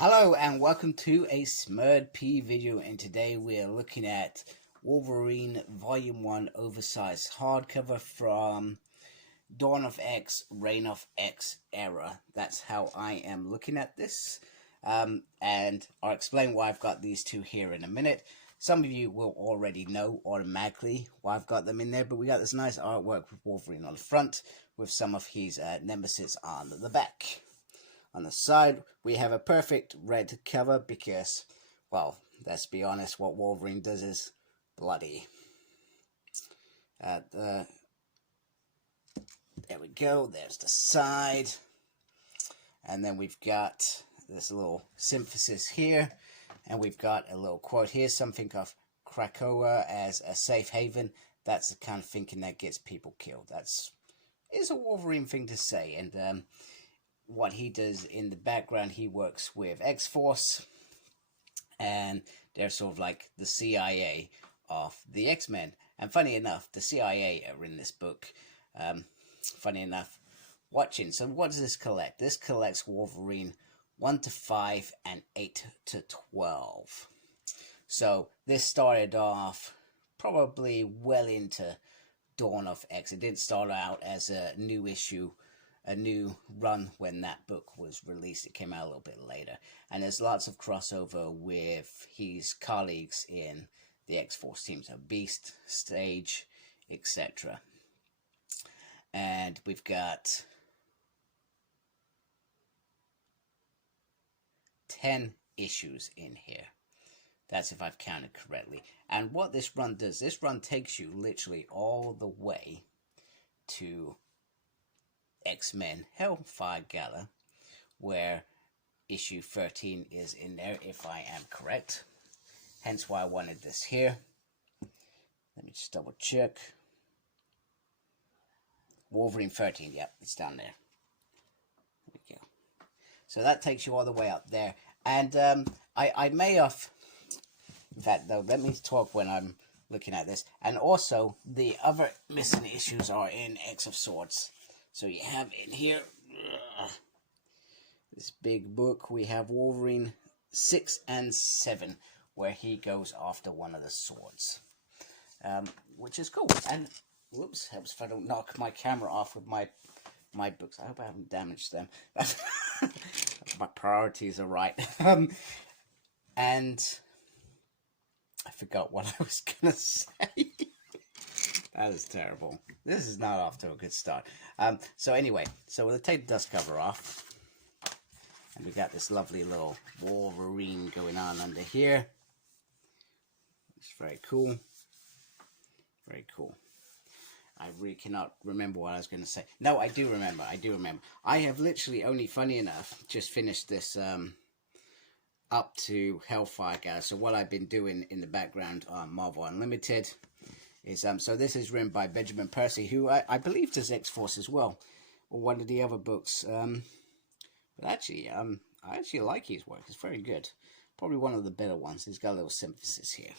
Hello and welcome to a Smurd P video, and today we are looking at Wolverine Volume 1 Oversized hardcover from Dawn of X, Reign of X era. That's how I am looking at this, and I'll explain why I've got these two here in a minute. Some of you will already know automatically why I've got them in there, but we got this nice artwork with Wolverine on the front with some of his nemesis on the back. On the side, we have a perfect red cover because, well, let's be honest, what Wolverine does is bloody. There we go, there's the side. And then we've got this little synthesis here. And we've got a little quote here, something of Krakoa as a safe haven. That's the kind of thinking that gets people killed. Is a Wolverine thing to say. And what he does in the background, he works with X-Force, and they're sort of like the CIA of the X-Men. And funny enough, the CIA are in this book. Funny enough, watching. So what does this collect? This collects Wolverine 1 to 5 and 8 to 12. So this started off probably well into Dawn of X. It didn't start out as a new issue, a new run when that book was released. It came out a little bit later, and there's lots of crossover with his colleagues in the X-Force team, so Beast, Stage, etc. And we've got 10 issues in here. That's if I've counted correctly. And what this run does, this run takes you literally all the way to X-Men Hellfire Gala, where issue 13 is in there, if I am correct. Hence why I wanted this here. Let me just double check. Wolverine 13, yep, it's down there. There we go. So that takes you all the way up there. And I may have, in fact, though, let me talk when I'm looking at this. And also, the other missing issues are in X of Swords. So you have in here, this big book, we have Wolverine 6 and 7, where he goes after one of the swords, which is cool. And, whoops, helps if I don't knock my camera off with my books. I hope I haven't damaged them. My priorities are right. And I forgot what I was going to say. That is terrible. This is not off to a good start. So anyway, so we'll take the dust cover off. And we got this lovely little Wolverine going on under here. It's very cool. Very cool. I really cannot remember what I was going to say. No, I do remember. I have literally only, funny enough, just finished this up to Hellfire Gala. So what I've been doing in the background on Marvel Unlimited is, so this is written by Benjamin Percyg, who I believe does X-Force as well, or one of the other books. But actually, I actually like his work. It's very good. Probably one of the better ones. He's got a little synthesis here.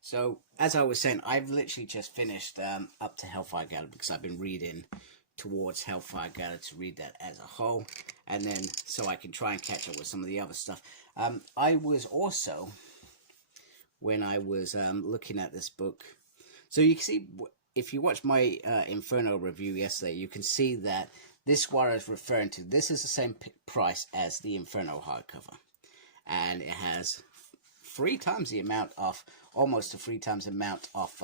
So, as I was saying, I've literally just finished up to Hellfire Gala because I've been reading towards Hellfire Gala to read that as a whole, and then so I can try and catch up with some of the other stuff. I was also, when I was looking at this book, so you can see, if you watch my Inferno review yesterday, you can see that this what I was referring to, this is the same price as the Inferno hardcover, and it has 3 times the amount of, almost 3 times the amount of,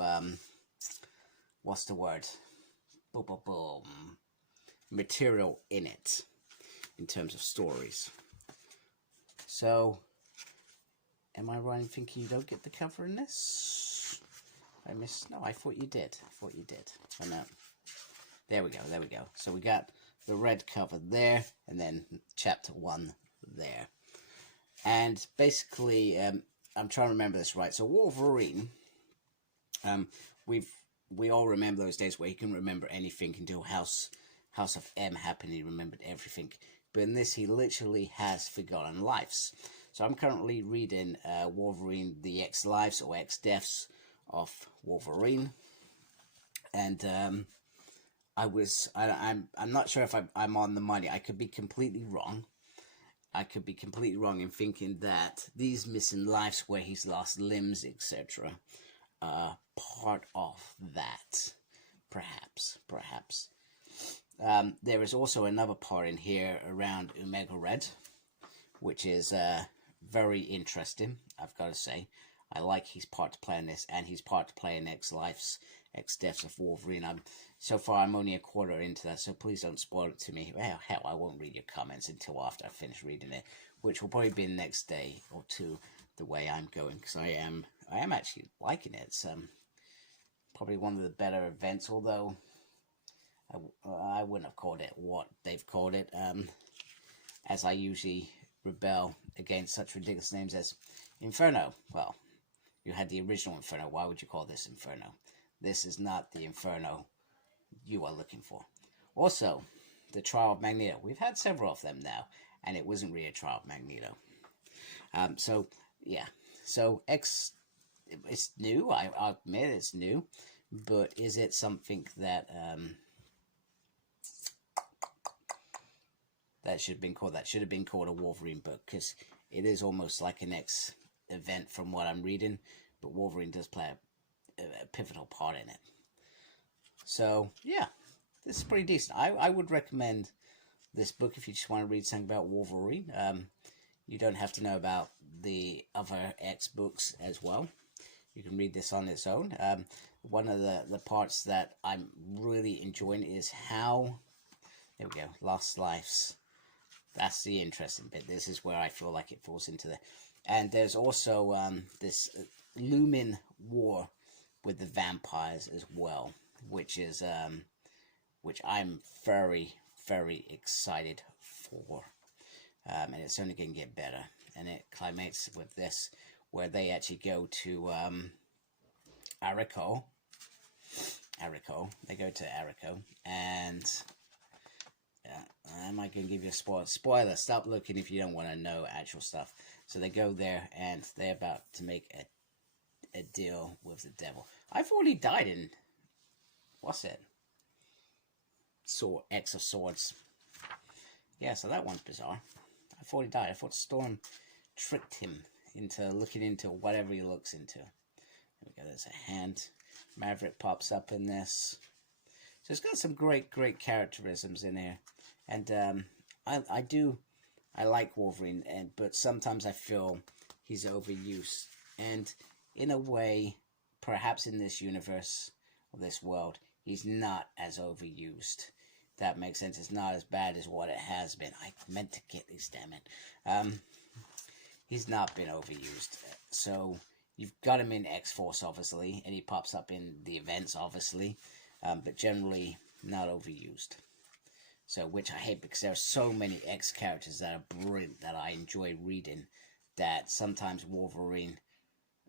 what's the word, material in it, in terms of stories. So, am I right in thinking you don't get the cover in this? I missed, no, I thought you did. Oh no. There we go. So we got the red cover there, and then chapter 1 there. And basically, I'm trying to remember this right. So Wolverine, we all remember those days where he can remember anything until House of M happened. He remembered everything. But in this, he literally has forgotten lives. So I'm currently reading Wolverine: The X Lives or X Deaths of Wolverine, and I'm not sure if I'm on the money. I could be completely wrong. I could be completely wrong in thinking that these missing lives where he's lost limbs, etc., are part of that. Perhaps. There is also another part in here around Omega Red, which is very interesting, I've got to say. I like his part to play in this, and his part to play in X Deaths of Wolverine. So far, I'm only a quarter into that, so please don't spoil it to me. Well, hell, I won't read your comments until after I finish reading it, which will probably be the next day or two, the way I'm going, because I am actually liking it. It's probably one of the better events, although I wouldn't have called it what they've called it, as I usually rebel against such ridiculous names as Inferno. Well, you had the original Inferno. Why would you call this Inferno? This is not the Inferno you are looking for. Also, the Trial of Magneto. We've had several of them now, and it wasn't really a Trial of Magneto. So, yeah. So, X, it's new. I'll admit it's new. But is it something that that should have been called? That should have been called a Wolverine book, because it is almost like an X event from what I'm reading. But Wolverine does play a pivotal part in it. So, yeah, this is pretty decent. I would recommend this book if you just want to read something about Wolverine. You don't have to know about the other X books as well. You can read this on its own. One of the parts that I'm really enjoying is how... There we go, Lost Lives. That's the interesting bit. This is where I feel like it falls into the... And there's also this looming war with the vampires as well, which is which I'm very, very excited for. And it's only going to get better. And it climates with this, where they actually go to Arico. They go to Arico, and am I going to give you a spoiler? Spoiler, stop looking if you don't want to know actual stuff. So they go there, and they're about to make a deal with the devil. I've already died in... What's it? X of Swords. Yeah, so that one's bizarre. I've already died. I thought Storm tricked him into looking into whatever he looks into. There we go, there's a hand. Maverick pops up in this. So it's got some great characterisms in here. And I like Wolverine, but sometimes I feel he's overused. And in a way, perhaps in this universe, or this world, he's not as overused. That makes sense. It's not as bad as what it has been. I meant to get these, damn it. He's not been overused. So you've got him in X-Force, obviously, and he pops up in the events, obviously, but generally not overused. So, which I hate, because there are so many X characters that are brilliant that I enjoy reading, that sometimes Wolverine,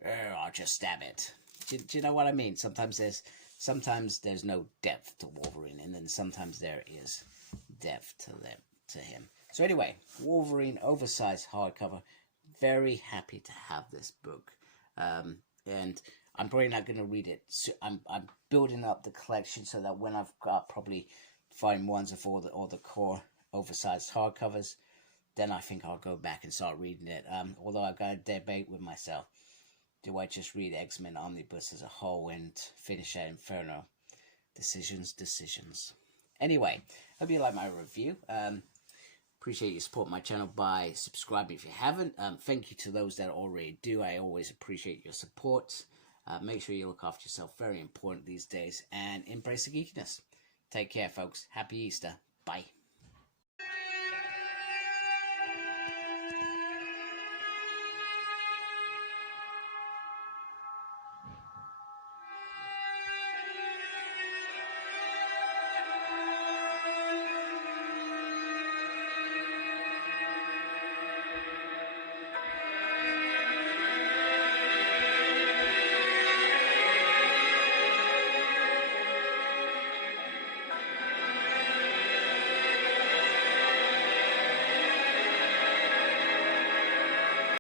I'll just stab it. Do you know what I mean? Sometimes there's no depth to Wolverine, and then sometimes there is depth to him. So anyway, Wolverine Oversized hardcover. Very happy to have this book, and I'm probably not going to read it. So I'm building up the collection so that when I've got probably fine ones of all the core oversized hardcovers, then I think I'll go back and start reading it. Although I've got a debate with myself. Do I just read X-Men Omnibus as a whole and finish at Inferno? Decisions. Anyway, hope you like my review. Appreciate you support my channel by subscribing if you haven't. Thank you to those that already do. I always appreciate your support. Make sure you look after yourself. Very important these days. And embrace the geekiness. Take care, folks. Happy Easter. Bye.